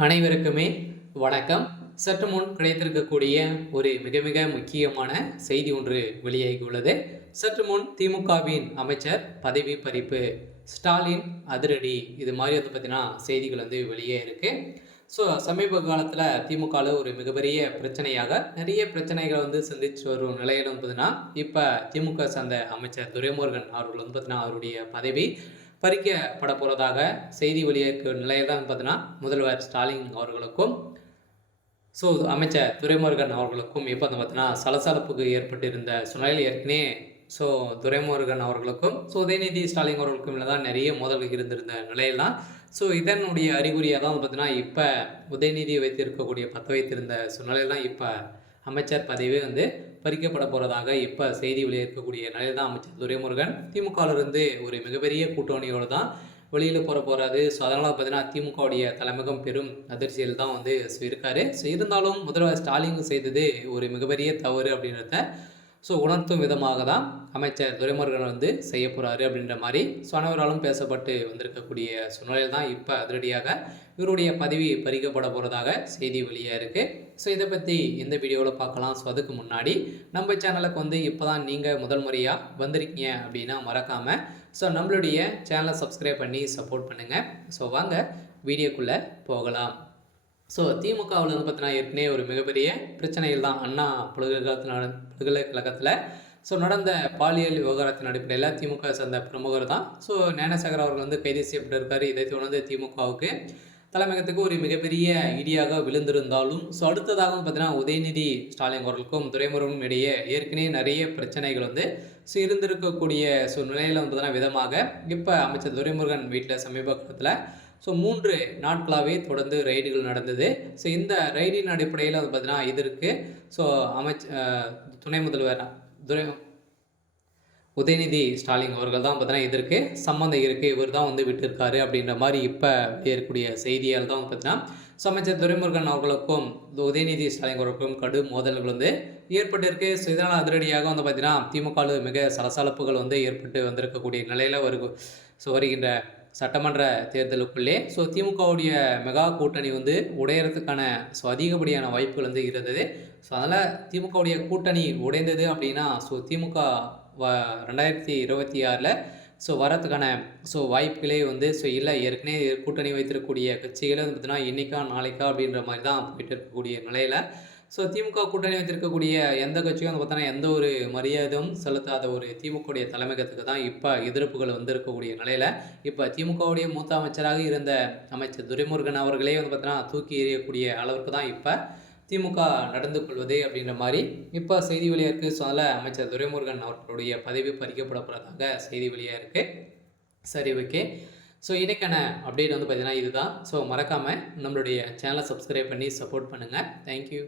அனைவருக்குமே வணக்கம். சற்று முன் கிடைத்திருக்கக்கூடிய ஒரு மிக மிக முக்கியமான செய்தி ஒன்று வெளியாகியுள்ளது. சற்று முன் திமுகவின் அமைச்சர் பதவி பறிப்பு, ஸ்டாலின் அதிரடி, இது மாதிரி பார்த்தீங்கன்னா செய்திகள் வெளியே இருக்கு. ஸோ சமீப காலத்தில் திமுகவில் ஒரு மிகப்பெரிய பிரச்சனையாக நிறைய பிரச்சனைகள் சந்திச்சு வரும் நிலையில் பார்த்தீங்கன்னா இப்போ திமுக சார்ந்த அமைச்சர் துரைமுருகன் அவர்கள் பார்த்தீங்கன்னா அவருடைய பதவி பறிக்கப்பட போகிறதாக செய்தி வெளியிருக்கிற நிலையில் தான் பார்த்தீங்கன்னா முதல்வர் ஸ்டாலின் அவர்களுக்கும் அமைச்சர் துரைமுருகன் அவர்களுக்கும் இப்போ பார்த்தீங்கன்னா சலசலப்புக்கு ஏற்பட்டிருந்த சூழ்நிலையில் ஏற்கனவே துரைமுருகன் அவர்களுக்கும் உதயநிதி ஸ்டாலின் அவர்களுக்கும் தான் நிறைய மோதல்கள் இருந்திருந்த நிலையில் தான் இதனுடைய அறிகுறியாக தான் பார்த்தீங்கன்னா இப்போ உதயநிதி வைத்திருக்கக்கூடிய வைத்திருந்த சூழ்நிலையில் தான் இப்போ அமைச்சர் பதவி பறிக்கப்பட போகிறதாக இப்போ செய்தி வெளியிருக்கக்கூடிய நிலையில் தான் அமைச்சர் துரைமுருகன் திமுகவிலிருந்து ஒரு மிகப்பெரிய கூட்டணியோடு தான் வெளியில் போகிறாரு. அதனால் பார்த்தீங்கன்னா திமுகவுடைய தலைமையகம் பெரும் அதிர்ச்சியில் தான் இருக்கார். இருந்தாலும் முதல்வர் ஸ்டாலின் செய்தது ஒரு மிகப்பெரிய தவறு அப்படின்றத உணர்த்தும் விதமாக தான் அமைச்சர் துரைமுருகன் செய்ய போகிறாரு அப்படின்ற மாதிரி அனைவராலும் பேசப்பட்டு வந்திருக்கக்கூடிய சூழ்நிலையில் தான் இப்போ அதிரடியாக இவருடைய பதவி பறிக்கப்பட போகிறதாக செய்தி வெளியாக இருக்குது. இதை பற்றி இந்த வீடியோவில் பார்க்கலாம். அதுக்கு முன்னாடி நம்ம சேனலுக்கு இப்போ தான் நீங்கள் முதல் முறையாக வந்திருக்கீங்க அப்படின்னா மறக்காமல் நம்மளுடைய சேனலை சப்ஸ்கிரைப் பண்ணி சப்போர்ட் பண்ணுங்கள். வாங்க வீடியோக்குள்ளே போகலாம். திமுகவில் பார்த்தீங்கன்னா ஏற்கனவே ஒரு மிகப்பெரிய பிரச்சனைகள் தான் அண்ணா பல்கலைக்கழகத்தில் நடந்த பாலியல் விவகாரத்தின் அடிப்படையில் திமுக சேர்ந்த பிரமுகர் தான் ஞானசேகர் அவர்கள் கைது செய்யப்பட்டிருக்காரு. இதை தொடர்ந்து திமுகவுக்கு தலைமையகத்துக்கு ஒரு மிகப்பெரிய இடியாக விழுந்திருந்தாலும் அடுத்ததாக பார்த்தீங்கன்னா உதயநிதி ஸ்டாலின் அவர்களுக்கும் துரைமுருகனும் இடையே ஏற்கனவே நிறைய பிரச்சனைகள் இருந்திருக்கக்கூடிய நிலையில் பார்த்தீங்கன்னா விதமாக இப்போ அமைச்சர் துரைமுருகன் வீட்டில் சமீப காலத்தில் 3 நாட்களாகவே தொடர்ந்து ரைடுகள் நடந்தது. இந்த ரைடின் அடிப்படையில் பார்த்தீங்கன்னா இதற்கு துணை முதல்வர் உதயநிதி ஸ்டாலின் அவர்கள் தான் பார்த்தீங்கன்னா இதற்கு சம்மந்தம் இருக்குது, இவர் தான் விட்டிருக்காரு அப்படின்ற மாதிரி இப்போ இருக்கக்கூடிய செய்தியால் தான் பார்த்தீங்கன்னா அமைச்சர் துரைமுருகன் அவர்களுக்கும் உதயநிதி ஸ்டாலின் அவர்களுக்கும் கடும் மோதல்கள் ஏற்பட்டிருக்கு. இதனால் அதிரடியாக பார்த்தீங்கன்னா திமுகவில் மிக சலசலப்புகள் ஏற்பட்டு வந்திருக்கக்கூடிய நிலையில் வருகின்ற சட்டமன்ற தேர்தலுக்குள்ளே திமுகவுடைய மெகா கூட்டணி உடையறதுக்கான அதிகப்படியான வாய்ப்புகள் இருந்தது. அதனால் திமுகவுடைய கூட்டணி உடைந்தது அப்படின்னா திமுக 2026 வரத்துக்கான வாய்ப்புகளே இல்லை. ஏற்கனவே கூட்டணி வைத்திருக்கக்கூடிய கட்சிகளே பார்த்தீங்கன்னா இன்னைக்கா நாளைக்கா அப்படின்ற மாதிரி தான் போயிட்டு இருக்கக்கூடிய நிலையில் திமுக கூட்டணி வைத்திருக்கக்கூடிய எந்த கட்சியும் பார்த்தோன்னா எந்த ஒரு மரியாதையும் செலுத்தாத ஒரு திமுகவுடைய தலைமையகத்துக்கு தான் இப்போ எதிர்ப்புகள் இருக்கக்கூடிய நிலையில் இப்போ திமுகவுடைய மூத்த அமைச்சராக இருந்த அமைச்சர் துரைமுருகன் அவர்களே பார்த்தோன்னா தூக்கி எறியக்கூடிய அளவுக்கு தான் இப்போ திமுக நடந்து கொள்வது அப்படின்ற மாதிரி இப்போ செய்தி வெளியாக இருக்குது. அதில் அமைச்சர் துரைமுருகன் அவர்களுடைய பதவி பறிக்கப்பட போகிறதாக செய்தி வெளியாக இருக்குது. சரி, ஓகே. இன்றைக்கான அப்டேட் பார்த்தீங்கன்னா இதுதான். மறக்காமல் நம்மளுடைய சேனலை சப்ஸ்கிரைப் பண்ணி சப்போர்ட் பண்ணுங்கள். தேங்க்யூ.